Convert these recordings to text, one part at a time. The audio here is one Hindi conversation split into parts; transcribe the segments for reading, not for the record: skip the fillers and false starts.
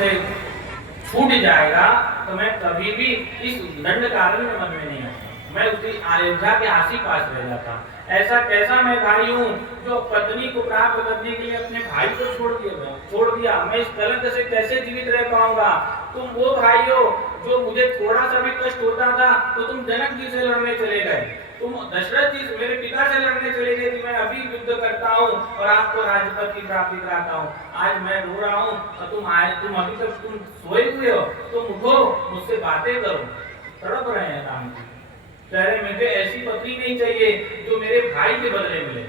से छूट जाएगा तो मैं कभी भी इस दंड कारण में मन में नहीं आता, मैं उसकी अयोध्या के आस-पास रह जाता। ऐसा कैसा मैं भाई हूँ जो पत्नी को प्राप्त करने के लिए अपने भाई को छोड़ दिया, मैं इस कलंक से कैसे जीवित रह पाऊंगा। तुम वो भाई हो जो मुझे थोड़ा सा भी कष्ट होता था तो तुम जनक जी से लड़ने चले गए, तुम दशरथ जी से, मेरे पिता से लड़ने चले गए कि मैं अभी युद्ध करता हूँ और आपको राजपद की प्राप्ति कराता हूँ। आज मैं रो रहा हूँ और तुम अभी तक तुम सोए हुए हो, तुम उठो, मुझसे बातें करो। तड़प रहे हैं राम जी, कह रहे मुझे ऐसी पत्नी नहीं चाहिए जो मेरे भाई के बदले मिले।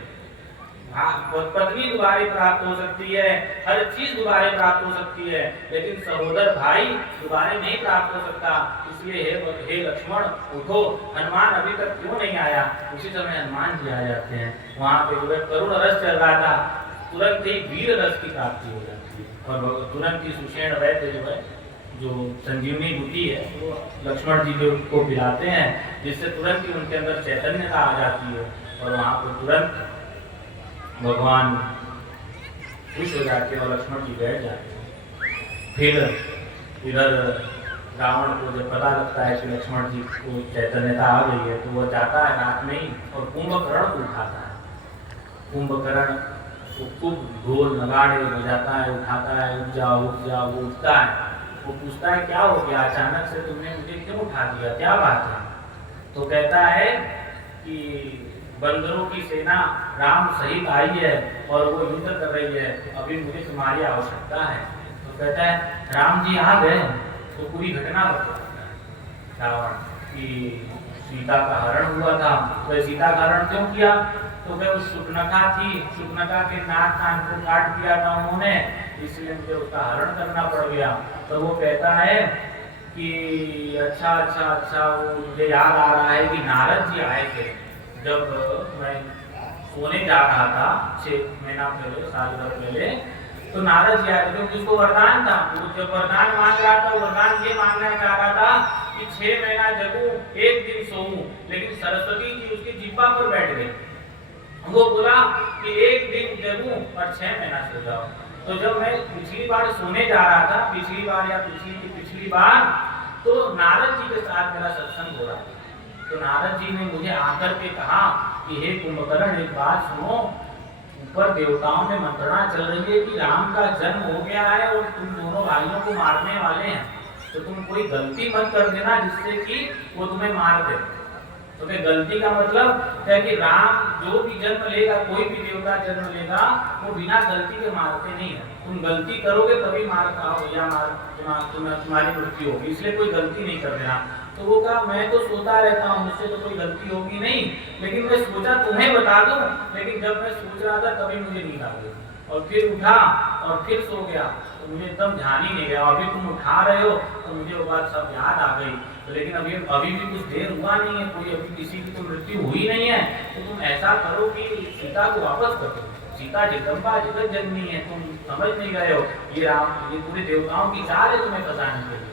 पत्नी दोबारा प्राप्त हो सकती है, हर चीज दोबारा प्राप्त हो सकती है, लेकिन सहोदर भाई दोबारा नहीं प्राप्त हो सकता। इसलिए हे लक्ष्मण उठो, हनुमान अभी तक क्यों नहीं आया। उसी समय हनुमान जी आ जाते हैं। वहां पे करुण रस चल रहा था, तुरंत ही वीर रस की प्राप्ति हो जाती है और तुरंत ही सुषेण वैद्य जो है, जो संजीवनी बूटी है, वो लक्ष्मण जी को पिलाते हैं, जिससे तुरंत ही उनके अंदर चैतन्यता आ जाती है और वहां पर तुरंत भगवान खुश हो जाते हैं और लक्ष्मण जी बैठ जाते हैं। फिर इधर रावण को जब पता लगता है कि लक्ष्मण जी को चैतन्यता आ गई है तो वह जाता है रात में ही और कुंभकर्ण को उठाता है। कुंभकर्ण को खूब ढोल नगाड़े बजाता है, उठाता है, उठ जाओ, वो उठता है। वो पूछता है क्या हो गया, अचानक से तुमने मुझे क्यों उठा दिया, क्या बात है। तो कहता है कि बंदरों की सेना राम सहित आई है और वो युद्ध कर रही है, अभी मुझे तुम्हारी आवश्यकता है। तो कहता है राम जी आ गए। तो पूरी घटना बताता है रावण कि सीता का हरण हुआ था। तो सीता का हरण क्यों किया, तो क्या उस शुकनखा थी, शुकनखा के नाक कान को काट दिया था उन्होंने, इसलिए मुझे उसका हरण करना पड़ गया। तो वो कहता है कि अच्छा, वो मुझे याद आ रहा है कि नारद जी आए थे जब मैं सोने जा रहा था 6 महीना पहले, साल भर पहले। तो नारद जी आए थे क्योंकि उसको वरदान था, वो जब वरदान मांग रहा था, वरदान ये मांगना चाह रहा था कि 6 महीना जगूं, 1 दिन सोऊं, लेकिन सरस्वती जी उसकी जिह्वा पर बैठ गई। वो बोला कि 1 दिन जगूं और 6 महीना सो जाओ। तो जब मैं पिछली बार सोने जा रहा था, पिछली बार तो नारद जी के साथ मेरा सत्संग हो रहा था। तो नारद जी ने मुझे आकर के कहा कि हे कुंभकर्ण एक बात सुनो, ऊपर देवताओं में मंत्रणा चल रही है कि राम का जन्म हो गया है और तुम दोनों भाइयों को मारने वाले हैं, तो तुम कोई गलती मत कर देना जिससे कि वो तुम्हें मार दे। तो गलती का मतलब है कि राम जो भी जन्म लेगा, कोई भी देवता जन्म लेगा, वो बिना गलती के मारते नहीं है। तुम गलती करोगे तभी मार खाओ या तुम्हारी मृत्यु होगी, इसलिए कोई गलती नहीं कर देना। तो वो कहा मैं तो सोता रहता हूँ, मुझसे तो कोई गलती होगी नहीं, लेकिन मैं सोचा तुम्हें बता दूं। लेकिन जब मैं सोच रहा था तभी मुझे नींद आ गई और फिर उठा और फिर सो गया, तो मुझे एकदम ध्यान ही नहीं गया। अभी तुम उठा रहे हो तो मुझे वो बात सब याद आ गई, लेकिन अभी भी कुछ देर हुआ नहीं है, कोई अभी किसी की तो मृत्यु हुई नहीं है, तो तुम ऐसा करो कि सीता को वापस कर दो। सीता जगदम्बा जगत जननी है, तुम समझ नहीं गए हो, ये पूरे देवताओं की चाल है तुम्हें फंसाने के लिए।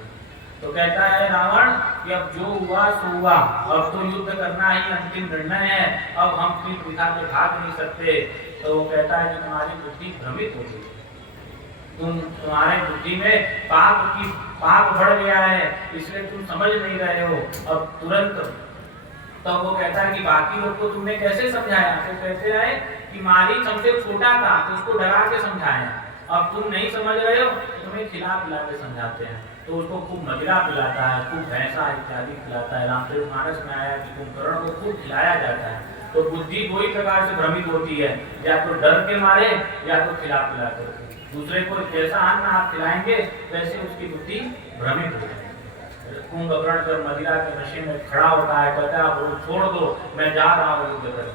तो कहता है रावण कि अब जो हुआ सो हुआ, अब तो युद्ध करना ही अंतिम निर्णय है, अब हम फिर दिखा के भाग नहीं सकते। तो वो कहता है कि तुम्हारी बुद्धि भ्रमित हो गई, तुम्हारे बुद्धि में पाप बढ़ गया है, इसलिए तुम समझ नहीं रहे हो। अब तुरंत तो वो कहता है कि बाकी लोग को तुमने कैसे समझाया। तो कहते हैं कि मारीच हमसे छोटा था तो उसको डरा के समझाया, अब तुम नहीं समझ रहे हो तो तुम्हें खिला पिला के समझाते हैं। तो उसको खूब मदिरा पिलाता है, खूब भैंसा इत्यादि खिलाता है। रामचरितमानस में आया कि कुंभकर्ण को खूब खिलाया जाता है। तो बुद्धि दो ही प्रकार से भ्रमित होती है, या तो डर के मारे या तो खिला पिला करके। दूसरे को जैसा अन्न आप खिलाएंगे वैसे उसकी बुद्धि भ्रमित हो जाएगी। कुंभकर्ण जब मदिरा के नशे में खड़ा होता है, कहता है वो छोड़ दो, मैं जा रहा हूँ युद्ध करने,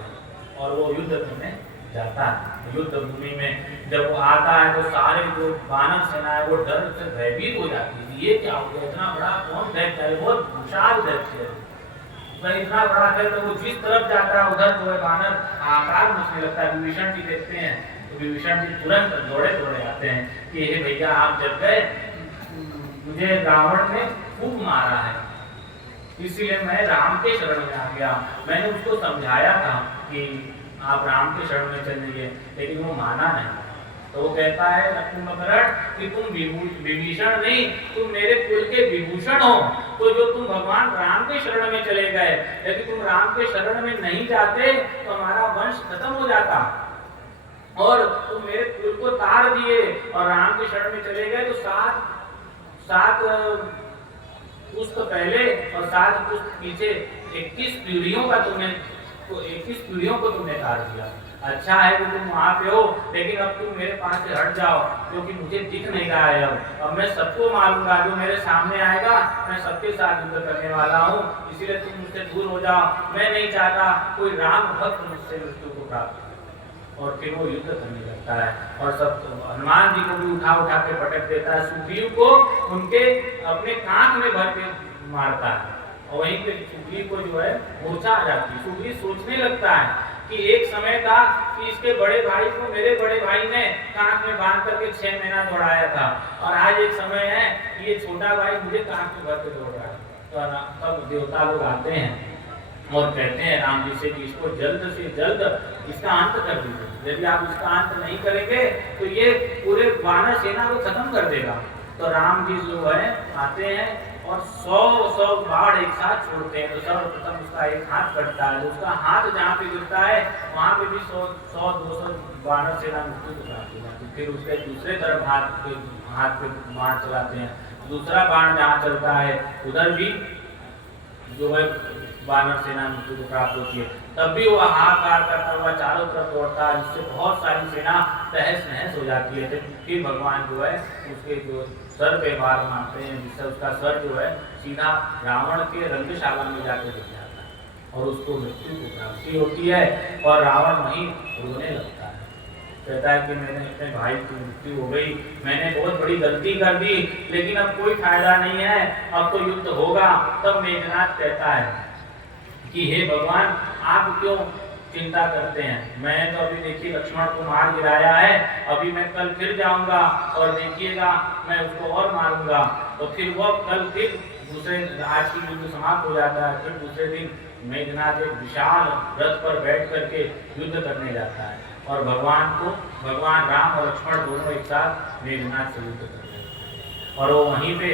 और वो युद्ध करने जाता है। युद्ध भूमि में जब वो आता है तो सारे जो वानर सेना है वो डर से भयभीत हो जाती है। ये क्या हो गया, इतना बड़ा कौन दैत्य है, बहुत विशाल दैत्य है, इतना बड़ा दैत्य। वो जिस तरफ जाता है उधर जो है वानर आकार मचने लगता है। विभीषण जी देखते हैं तो विभीषण जी तुरंत दौड़े आते हैं कि हे भैया आप जब गए, मुझे रावण ने खूब मारा है, इसीलिए मैं राम के शरण में आ गया। मैंने उसको समझाया था कि आप राम के शरण में चलेंगे, लेकिन वो माना नहीं। तो वो कहता है कुंभकर्ण कि तुम विभीषण नहीं, तुम मेरे कुल के विभूषण हो। तो जो तुम भगवान राम के शरण में चले गए, यदि तुम राम के शरण में नहीं जाते तो हमारा वंश खत्म हो जाता, और तुम मेरे कुल को तार दिए और राम के शरण में चले गए तो सात पुस्त पहले और 7 पुस्त पीछे 21 पीढ़ियों को तुमने तार दिया। अच्छा है कि तुम वहां पे हो, लेकिन अब तुम मेरे पास से हट जाओ, क्योंकि मुझे दिख नहीं रहा है। अब मैं सबको मारूंगा, जो मेरे सामने आएगा मैं सबके साथ युद्ध करने वाला हूँ, इसीलिए तुम मुझसे दूर हो जाओ। मैं नहीं चाहता कोई राम भक्त मुझसे मृत्यु को प्राप्त। और फिर वो युद्ध करने लगता है और सब हनुमान जी को भी उठा के पटक देता है। सुग्रीव को उनके अपने कांख में भर के मारता है, और वहीं पे सुग्रीव को जो है मूर्छा आ जाती है। सुग्रीव सोचने लगता है कि एक समय था कि इसके बड़े भाई को मेरे बड़े भाई ने कांख में बांध करके 6 महीना दौड़ाया था, और आज एक समय है कि ये छोटा भाई मुझे कांख में भर के दौड़ रहा है। तो तब देवता लोग आते हैं और कहते हैं राम जी से कि इसको जल्द से जल्द इसका अंत कर दीजिए। यदि आप इसका अंत नहीं करेंगे तो ये पूरे वानर सेना को खत्म कर देगा। तो राम जी जो है आते हैं और 100 बाढ़ एक साथ छोड़ते हैं। तो सर्वप्रथम उसका एक हाथ कटता है, उसका हाथ जहाँ पे गिरता है वहाँ पे भी 100-200 वानर सेना मृत्यु को प्राप्त होती है। फिर उसके दूसरे तरफ हाथ पे बाण चलाते हैं, दूसरा बाण जहाँ चलता है उधर भी जो है वानर सेना मृत्यु को प्राप्त होती है। तब भी वो हाहाकार करता हुआ चारों तरफ दौड़ता है, जिससे बहुत सारी सेना तहस नहस हो जाती है। फिर भगवान जो है उसके जो सर पे वार मारते हैं, जिससे उसका सर जो है सीधा रावण के रंगशाला में जाकर गिर जाता है और उसको मृत्यु को प्राप्ति होती है। और रावण वहीं रोने लगता है, कहता है कि मैंने अपने भाई की मृत्यु हो गई, मैंने बहुत बड़ी गलती कर दी, लेकिन अब कोई फायदा नहीं है, अब तो युद्ध होगा। तब मेघनाथ कहता है कि हे भगवान, आप क्यों चिंता करते हैं? मैंने तो अभी देखिए लक्ष्मण को मार गिराया है, अभी मैं कल फिर जाऊंगा और देखिएगा मैं उसको और मारूंगा। तो फिर वो कल फिर दूसरे आज की युद्ध समाप्त हो जाता है। फिर दूसरे दिन मेघनाथ एक विशाल रथ पर बैठ करके युद्ध करने जाता है, और भगवान राम और लक्ष्मण दोनों एक साथ मेघनाथ से युद्ध करते हैं। और वो वहीं पे